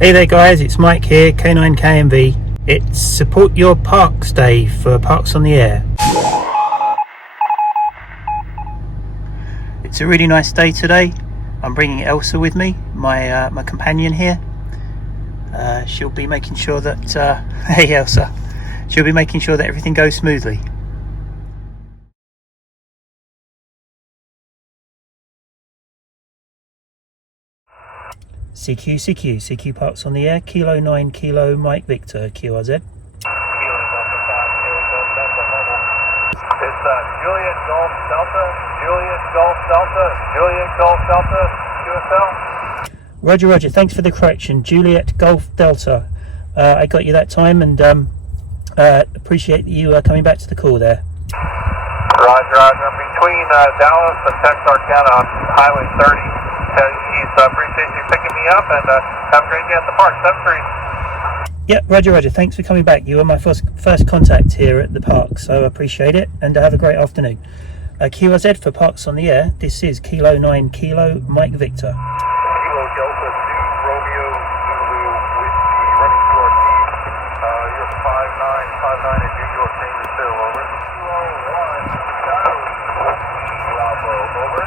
Hey there guys, it's Mike here, K9KMV. It's Support Your Parks Day for Parks on the Air. It's a really nice day today. I'm bringing Elsa with me, my companion here. She'll be making sure that, hey Elsa, she'll be making sure that everything goes smoothly. CQ Parks on the Air, Kilo 9 Kilo Mike Victor, QRZ. It's Juliet Golf Delta, QSL. Roger, thanks for the correction. Juliet Golf Delta. I got you that time, and appreciate you coming back to the call there. Roger. Between Dallas and Texarkana on Highway 30. Appreciate you picking me up, and have a great day at the park. 7-3. Yeah, Roger. Thanks for coming back. You were my first contact here at the park, so I appreciate it, and have a great afternoon. QRZ for Parks on the Air. This is Kilo 9 Kilo Mike Victor. Kilo Delta 2 Romeo Zulu Whiskey running QRT. You're 59 at New York Danger Hill, over. 201 Bravo, over.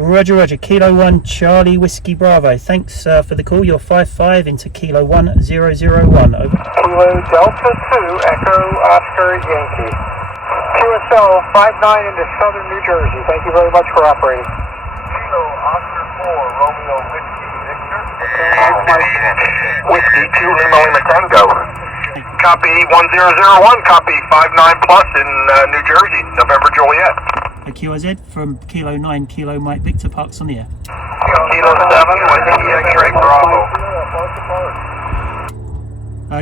Roger. Kilo 1 Charlie Whiskey Bravo. Thanks for the call. You're 55 into Kilo 1001. Over. Kilo Delta 2 Echo Oscar Yankee. QSL 59 into Southern New Jersey. Thank you very much for operating. Kilo Oscar 4 Romeo Whiskey Victor. Whiskey 2 Lima Lima Tango. Copy 1001. Copy 59 plus in New Jersey. November Juliet. QRZ from Kilo 9 Kilo Mike Victor, Parks on the Air. Kilo 7 Whiskey X-Ray Bravo.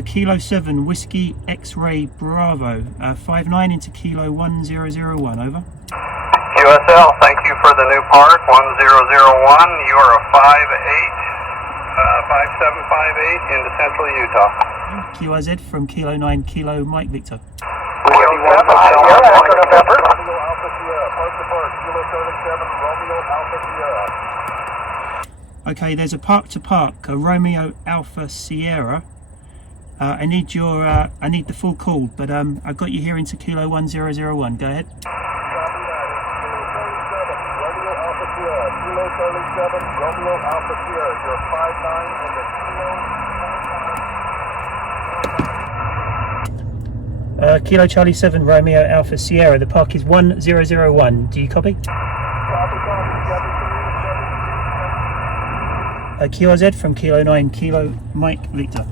Kilo 7 Whiskey X-Ray Bravo, 59 into Kilo 1001, over. QSL, thank you for the new park, 1001. You are a 5758 into Central Utah. QRZ from Kilo 9 Kilo Mike Victor. Okay, there's a park to park, a Romeo Alpha Sierra. I need the full call, but I've got you here into Kilo 1001. Go ahead. Kilo Charlie 7 Romeo Alpha Sierra. The park is 1001. Do you copy? QRZ from Kilo 9 Kilo Mike Victor.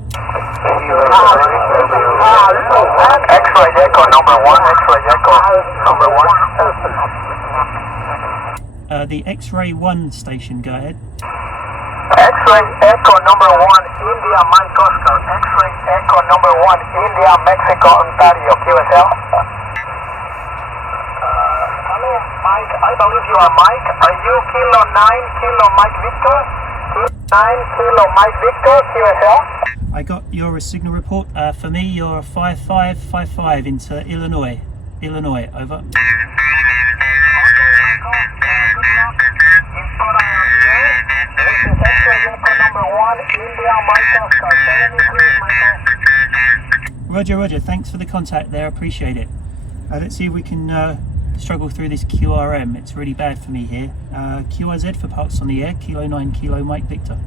X-Ray Echo number 1. The X-Ray 1 station. Go ahead. X-Ray Echo number 1 India Mike Oscar. X-Ray Echo number 1 India Mexico Ontario. QSL. Hello Mike, I believe you are Mike. Are you Kilo 9 Kilo Mike Victor? 9 Kilo Mike Victor, QSL. I got your signal report. For me, you're 5555 into Illinois. Over. Roger. Thanks for the contact there. Appreciate it. Let's see if we can struggle through this QRM. It's really bad for me here. QRZ for Parks on the Air. Kilo 9 Kilo Mike Victor.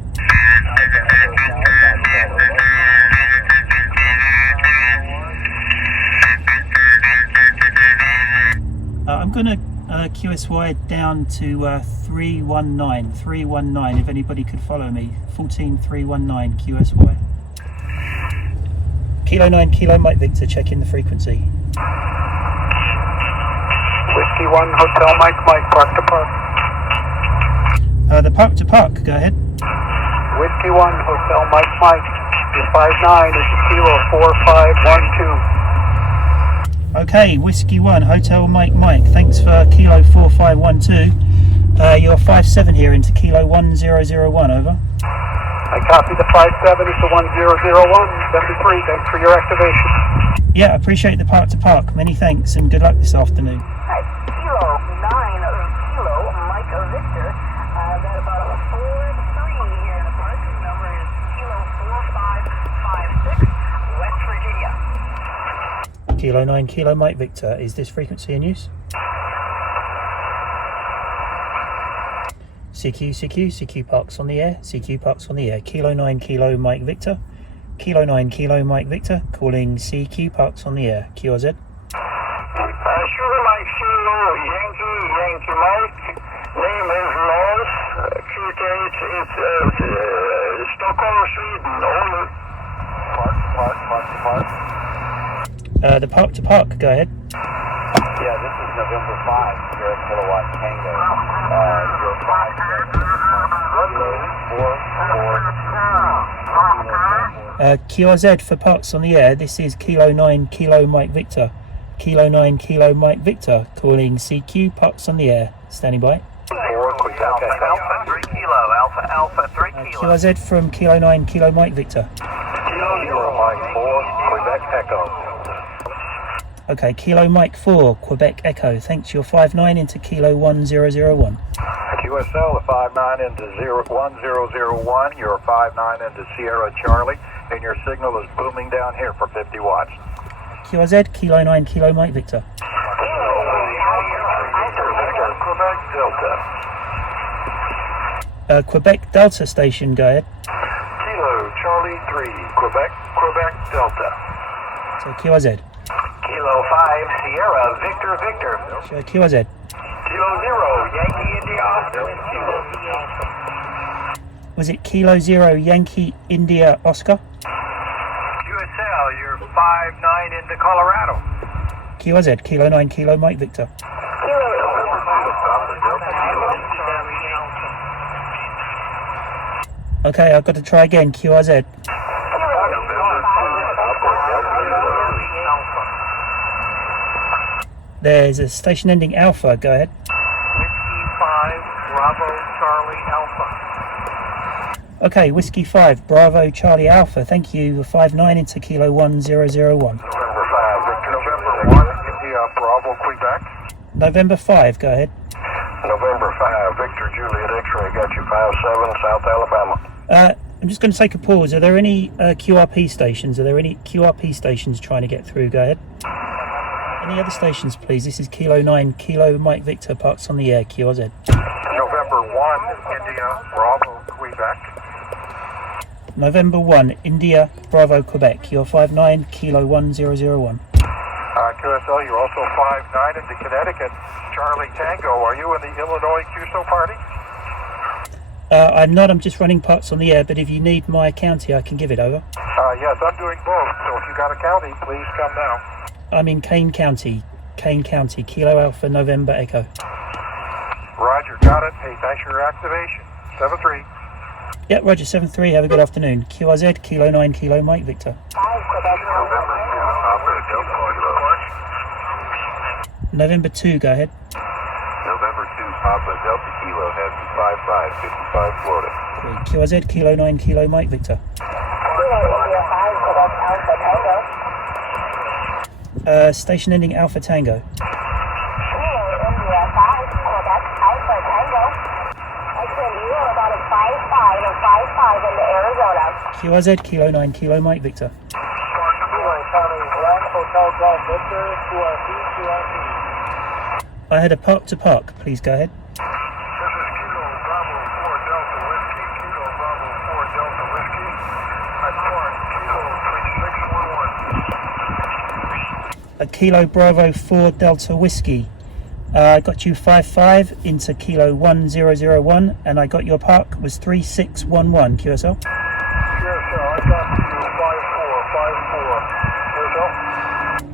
I'm going to QSY down to 319 if anybody could follow me. 14319 QSY. Kilo 9 Kilo Mike Victor, check in the frequency. Whiskey 1 Hotel Mike park to park. The park to park, go ahead. Whiskey 1 Hotel Mike, is 59 is Kilo 4512. Okay, Whiskey 1 Hotel Mike, thanks for Kilo 4512. You're 57 here into Kilo 1001, over. I copy the 57 is the 1001, 73, thanks for your activation. Yeah, appreciate the park to park, many thanks and good luck this afternoon. Hi, Kilo 9 Kilo Mike Victor, got about a 4-3 here in the park, number is Kilo 9 Kilo Mike Victor. Is this frequency in use? CQ Parks on the air. CQ Parks on the air. Kilo 9 Kilo Mike Victor. Kilo 9 Kilo Mike Victor. Calling CQ Parks on the air. QRZ. Sugar Mike Kilo Yankee Mike. Name is Lars. QTH is Stockholm, Sweden. Over. Park. The park to park. Go ahead. Yeah, this is November 5 here at Kilowatt Tango. Your 5 QRZ for Parks on the air. This is Kilo 9 Kilo Mike Victor. Kilo 9 Kilo Mike Victor. Calling CQ Parks on the air. Standing by. Alpha 3 Kilo, Alpha 3 Kilo. QRZ from Kilo 9 Kilo Mike Victor. Kilo Mike 4, Quebec Echo. Okay, Kilo Mike 4, Quebec Echo. Thanks, you're 5-9 into Kilo 1001. QSL, 5-9 into 1001. You're 5-9 into Sierra Charlie, and your signal is booming down here for 50 watts. QRZ, Kilo 9 Kilo Mike Victor. Quebec Delta. Quebec Delta station, go ahead. Kilo Charlie 3, Quebec Delta. So QRZ. Kilo 5, Sierra Victor. So QRZ. Kilo 0, Yankee India Oscar. Was it Kilo 0 Yankee India Oscar? QSL, you're 5-9 into Colorado. QRZ, Kilo 9 Kilo Mike Victor. Okay, I've got to try again. QRZ. There's a station ending Alpha. Go ahead. Whiskey 5, Bravo Charlie Alpha. Okay, Whiskey 5, Bravo Charlie Alpha. Thank you. 5-9 into Kilo 1001. November 5, Victor. November 1, India Bravo Quebec. November 5, go ahead. November 5, Victor Juliet X-ray, got you 5-7, South Alabama. I'm just going to take a pause. Are there any QRP stations? Are there any QRP stations trying to get through? Go ahead. Any other stations, please? This is Kilo 9 Kilo Mike Victor. Parks on the air. QRZ. November 1, India Bravo Quebec. November 1, India Bravo Quebec. You're 5-9 Kilo 1001. QSL, you're also 5-9 into Connecticut. Charlie Tango, are you in the Illinois QSO party? I'm not. I'm just running Parks on the air, but if you need my county, I can give it over. Yes, I'm doing both, so if you got a county, please come now. I'm in Kane County. Kilo Alpha November Echo. Roger, got it. Hey, thanks for your activation. 7-3. Yep, Roger, 7-3. Have a good afternoon. QRZ, Kilo 9 Kilo Mike Victor. November 2, go ahead. November 2, Papa Delta Kilo, have you 55, 55 Florida. QRZ, Kilo 9 Kilo Mike Victor. Station ending Alpha Tango. QRZ, Kilo 9 Kilo Mike Victor. I had a park to park, please go ahead. This is Kilo Bravo 4 Delta Whiskey, Kilo Bravo 4 Delta Whiskey. I parked Kilo 3611. A Kilo Bravo 4 Delta Whiskey. I got you 5-5 into Kilo 1001, and I got your park was 3611. QSL. QSL, I got you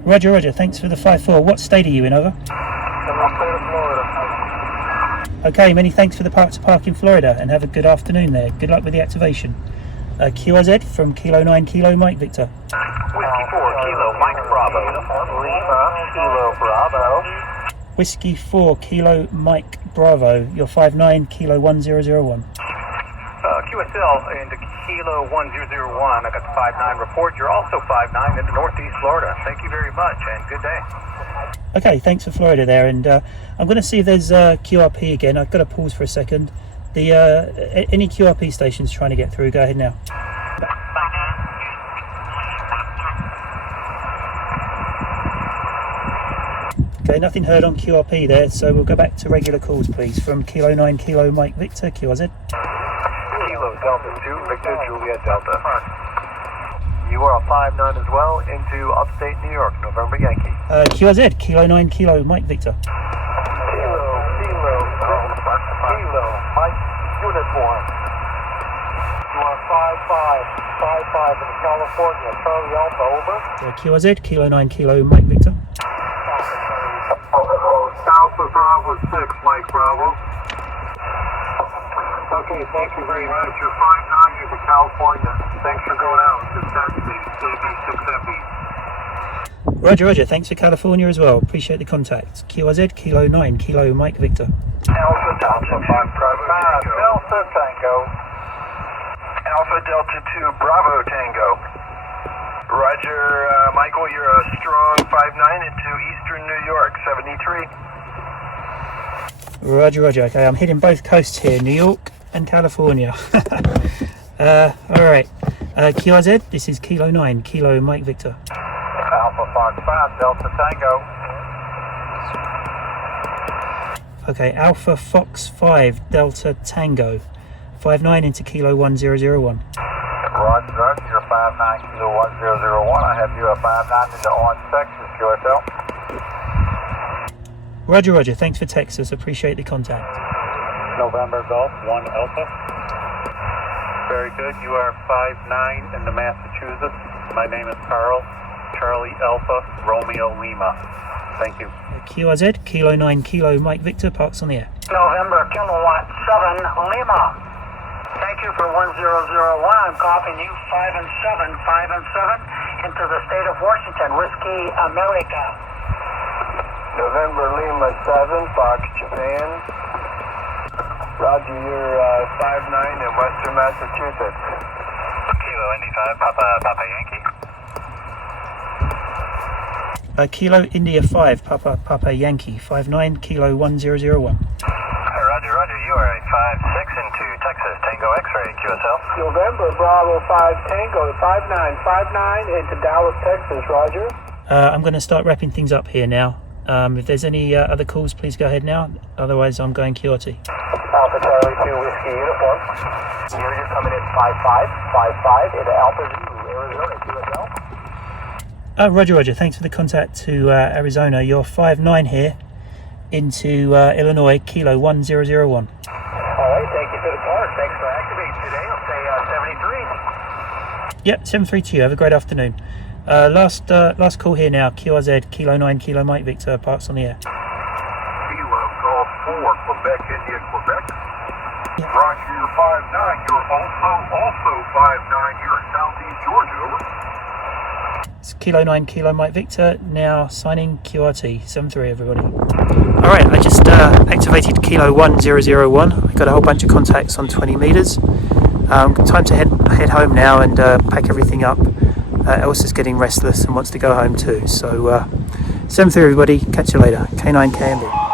54. Roger. Thanks for the 5-4. What state are you in? Over. State of Florida. Okay, many thanks for the park to park in Florida, and have a good afternoon there. Good luck with the activation. QRZ from Kilo 9 Kilo Mike Victor. Whiskey 4 Kilo Mike Bravo. Lima Kilo Bravo. Whiskey 4 Kilo Mike Bravo. You're 5-9 Kilo 1001. QSL into Kilo 1001. I got the 5-9 report. You're also 5-9 into Northeast Florida. Thank you very much, and good day. Okay, thanks for Florida there, and I'm going to see if there's QRP again. I've got to pause for a second. The any QRP stations trying to get through, go ahead now. Okay, nothing heard on QRP there, so we'll go back to regular calls, please, from Kilo 9 Kilo Mike Victor, QRZ. Kilo Delta 2, Victor Juliet Delta. You are a 5-9 as well into upstate New York, November Yankee. QRZ, Kilo 9 Kilo Mike Victor. Kilo, Mike Uniform. You are 5-5 in California, Charlie Alpha, over. QRZ, Kilo 9 Kilo Mike Victor. Alpha Bravo 6, Mike Bravo. Okay, thank you very much. You're 5-9 into California. Thanks for going out. Just activated KB6FE. Roger, thanks for California as well. Appreciate the contact. QRZ, Kilo 9 Kilo Mike Victor. Alpha Delta 2 Bravo Delta Tango. Alpha Delta 2 Bravo Tango. Roger, Michael, you're a strong 5-9 into Eastern New York, 73. Roger, okay, I'm hitting both coasts here, New York and California. Alright, QRZ, this is Kilo 9 Kilo Mike Victor. Alpha Fox 5 Delta Tango. Okay, Alpha Fox 5 Delta Tango, 5-9 into Kilo 1001. Roger, you're 5-9 Kilo 1001. I have you a 5-9 into Orange, Texas, QSL. Roger, thanks for Texas, appreciate the contact. November Golf 1 Alpha. Very good. You are 5-9 into Massachusetts. My name is Carl. Charlie Alpha Romeo Lima. Thank you. QRZ, Kilo 9 Kilo Mike Victor, parks on the air. November Kilowatt 7 Lima. Thank you for 1001. I'm copying you 5 and 7 into the state of Washington, Whiskey America. November Lima 7, Fox Japan. Roger, you're 5-9 in Western Massachusetts. Kilo Indy 5, Papa Yankee. Kilo India 5 Papa Yankee, 5-9 Kilo 1001. Roger, you are a 5-6 into Texas, Tango X-Ray, QSL. November Bravo 5 Tango 59 into Dallas, Texas, Roger. I'm going to start wrapping things up here now. If there's any other calls, please go ahead now. Otherwise, I'm going QRT. Alpha Charlie 2 Whiskey Uniform. You're coming in 55 into Alpha Zulu, Arizona, QSL. Roger, thanks for the contact to Arizona. You're 5-9 here into Illinois, Kilo 1001. All right, thank you for the call. Thanks for activating today. I'll say 73. Yep, 732. Have a great afternoon. Last call here now. QRZ, Kilo 9 Kilo Mike Victor, parks on the air. Kilo Golf 4, Quebec, India, Quebec. Roger, you're 5-9. You're also 5-9 here in Southeast Georgia, over. It's Kilo 9 Kilo Mike Victor, now signing QRT. 7-3, everybody. Alright, I just activated Kilo 1001. I got a whole bunch of contacts on 20 meters. Time to head home now and pack everything up. Elsa's getting restless and wants to go home too. So 7-3, everybody. Catch you later. K9 KMB.